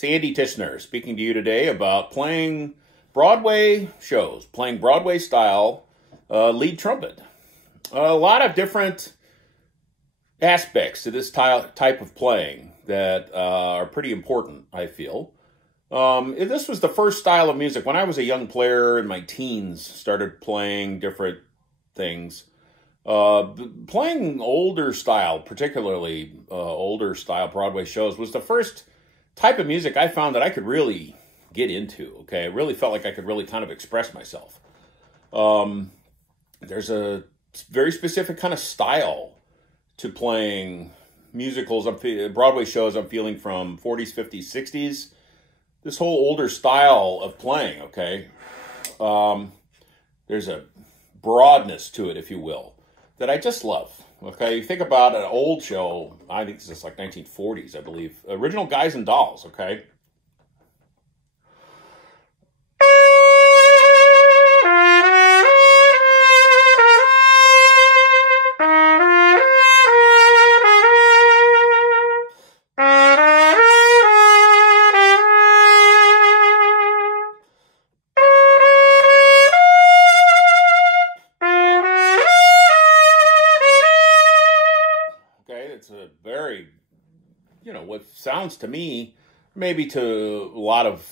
It's Andy Tichenor speaking to you today about playing Broadway shows, playing Broadway style lead trumpet. A lot of different aspects to this type of playing that are pretty important, I feel. This was the first style of music. When I was a young player in my teens, started playing different things. Playing older style, particularly older style Broadway shows, was the first type of music I found that I could really get into, okay? I really felt like I could really kind of express myself. There's a very specific kind of style to playing musicals, Broadway shows I'm feeling from 40s, 50s, 60s. This whole older style of playing, okay? There's a broadness to it, if you will, that I just love. Okay, you think about an old show, I think this is like 1940s, I believe. Original Guys and Dolls, okay? It's a very, what sounds to me, maybe to a lot of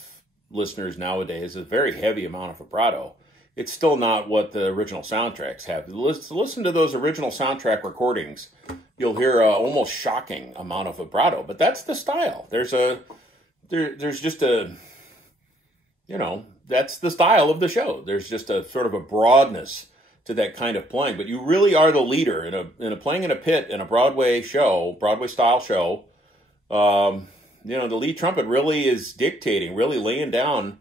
listeners nowadays, a very heavy amount of vibrato. It's still not what the original soundtracks have. Listen to those original soundtrack recordings. You'll hear an almost shocking amount of vibrato, but that's the style. There's just a, that's the style of the show. There's just a sort of a broadness to that kind of playing, but you really are the leader in a playing in a pit in a Broadway show, Broadway style show. The lead trumpet really is dictating, really laying down,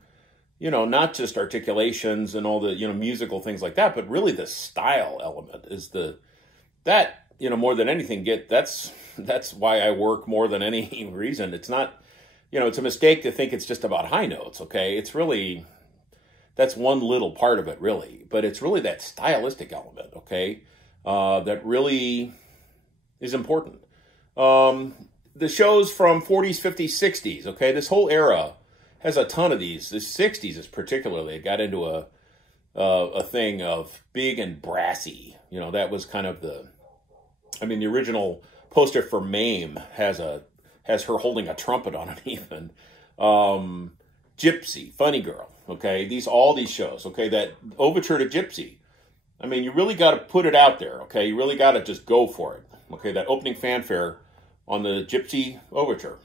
not just articulations and all the musical things like that, but really the style element is more than anything. That's why I work more than any reason. It's not, it's a mistake to think it's just about high notes. Okay, it's really. That's one little part of it, really. But it's really that stylistic element, okay, that really is important. The shows from 40s, 50s, 60s, okay, this whole era has a ton of these. The 60s is particularly, it got into a thing of big and brassy. That was kind of the original poster for Mame has her holding a trumpet on it even. Gypsy, Funny Girl, okay, all these shows, okay, that overture to Gypsy. You really got to put it out there, okay, you really got to just go for it, okay, that opening fanfare on the Gypsy overture.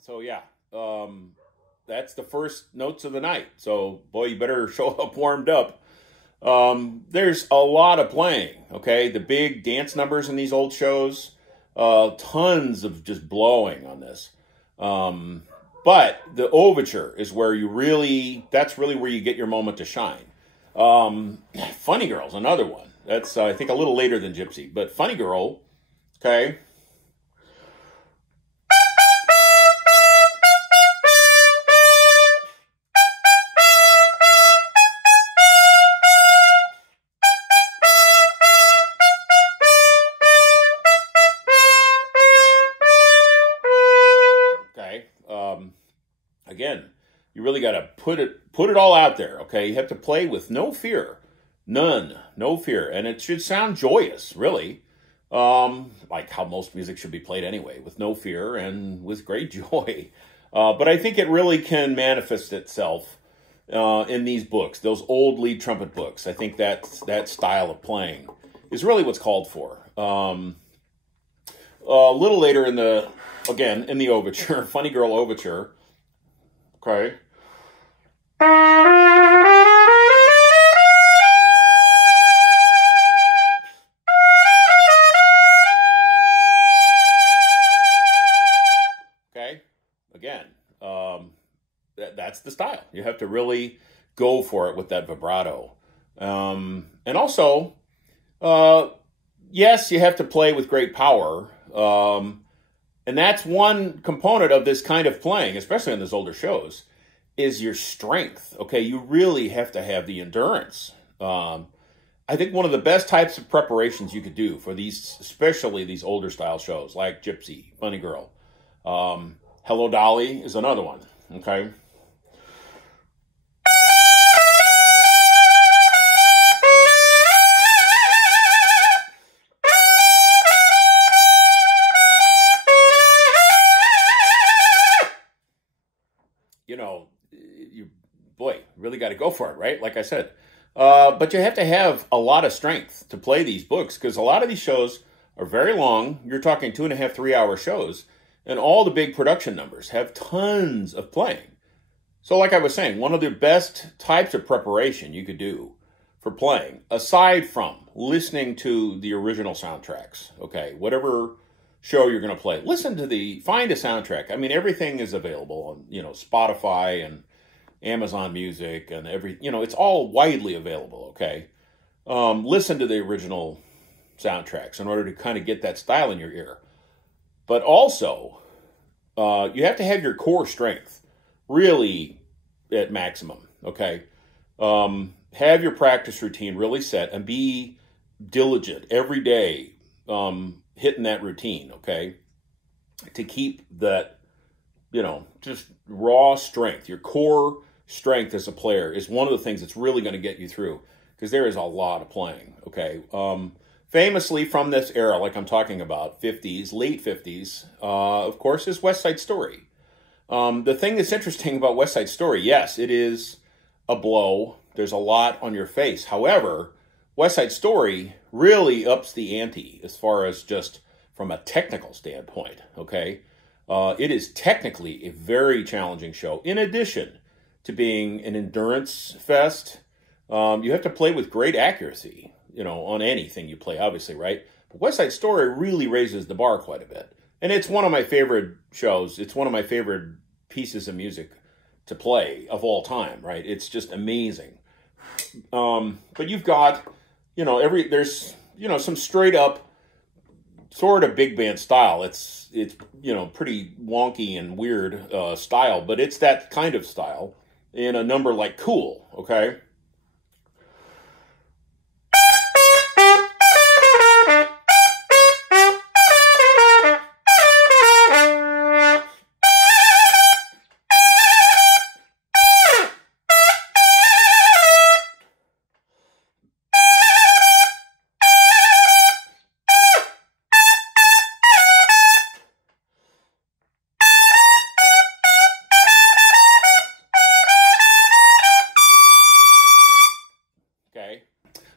So yeah, that's the first notes of the night. So boy, you better show up warmed up. There's a lot of playing, okay? The big dance numbers in these old shows, tons of just blowing on this. But the overture is where that's really where you get your moment to shine. Funny Girl's another one. That's, I think, a little later than Gypsy, but Funny Girl, okay? Again, you really got to put it all out there, okay? You have to play with no fear, no fear, and it should sound joyous, really, like how most music should be played anyway, with no fear and with great joy. But I think it really can manifest itself in these books, those old lead trumpet books. I think that style of playing is really what's called for. A little later in the overture, Funny Girl overture. Okay. Okay. Again, that's the style. You have to really go for it with that vibrato. And also, yes, you have to play with great power. And that's one component of this kind of playing, especially on those older shows, is your strength. Okay, you really have to have the endurance. I think one of the best types of preparations you could do for these, especially these older style shows like Gypsy, Funny Girl, Hello Dolly is another one. Okay. You know, boy, really got to go for it, right? Like I said. But you have to have a lot of strength to play these books, because a lot of these shows are very long. You're talking 2.5, 3 hour shows, and all the big production numbers have tons of playing. So like I was saying, one of the best types of preparation you could do for playing, aside from listening to the original soundtracks, okay, whatever show you're going to play, find a soundtrack. I mean, everything is available on, Spotify and Amazon Music and it's all widely available, okay? Listen to the original soundtracks in order to kind of get that style in your ear. But also, you have to have your core strength really at maximum, okay? Have your practice routine really set and be diligent every day, hitting that routine, okay? To keep that, just raw strength. Your core strength as a player is one of the things that's really going to get you through, because there is a lot of playing, okay? Famously from this era, like I'm talking about, 50s, late 50s, of course, is West Side Story. The thing that's interesting about West Side Story, yes, it is a blow. There's a lot on your face. However, West Side Story really ups the ante as far as just from a technical standpoint, okay? It is technically a very challenging show. In addition to being an endurance fest, you have to play with great accuracy, on anything you play, obviously, right? But West Side Story really raises the bar quite a bit. And it's one of my favorite shows. It's one of my favorite pieces of music to play of all time, right? It's just amazing. But you've got, there's, some straight up sort of big band style. It's pretty wonky and weird style, but it's that kind of style in a number like Cool, okay?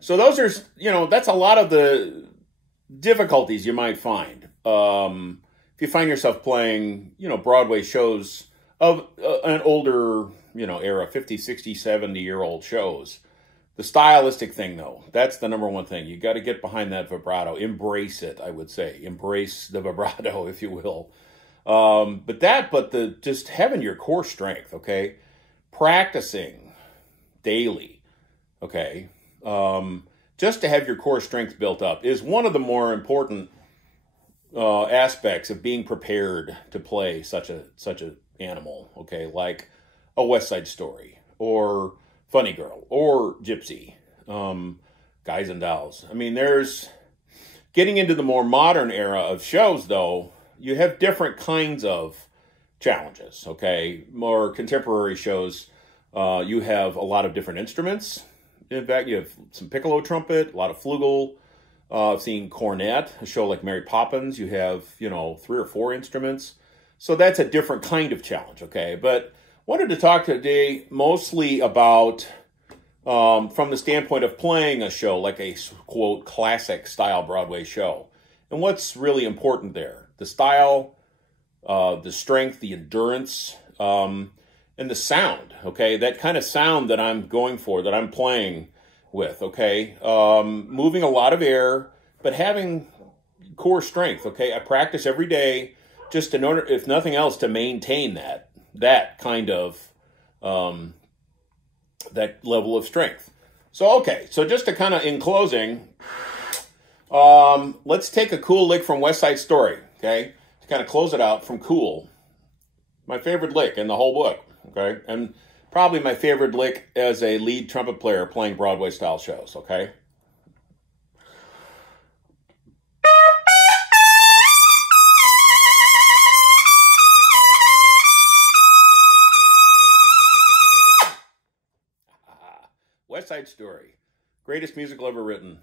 So those are, that's a lot of the difficulties you might find. If you find yourself playing, Broadway shows of an older, era, 50, 60, 70-year-old shows. The stylistic thing, though, that's the number one thing. You got to get behind that vibrato. Embrace it, I would say. Embrace the vibrato, if you will. But just having your core strength, okay? Practicing daily, okay? Just to have your core strength built up is one of the more important aspects of being prepared to play such a animal, okay, like a West Side Story or Funny Girl or Gypsy, Guys and Dolls. I mean, there's getting into the more modern era of shows, though. You have different kinds of challenges, okay? More contemporary shows, you have a lot of different instruments. In fact, you have some piccolo trumpet, a lot of flugel. I've seen cornet, a show like Mary Poppins. You have, 3 or 4 instruments. So that's a different kind of challenge, okay? But wanted to talk today mostly about, from the standpoint of playing a show like a, quote, classic style Broadway show. And what's really important there. The style, the strength, the endurance, and the sound, okay? That kind of sound that I'm going for, that I'm playing with, okay? Moving a lot of air, but having core strength, okay? I practice every day just in order, if nothing else, to maintain that kind of, that level of strength. So, okay, so just to kind of, in closing, let's take a cool lick from West Side Story, okay? To kind of close it out from Cool. My favorite lick in the whole book, okay? And probably my favorite lick as a lead trumpet player playing Broadway-style shows, okay? West Side Story. Greatest musical ever written.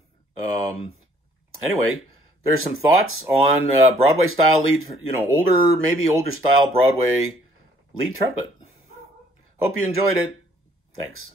Anyway, there's some thoughts on Broadway style lead, maybe older style Broadway lead trumpet. Hope you enjoyed it. Thanks.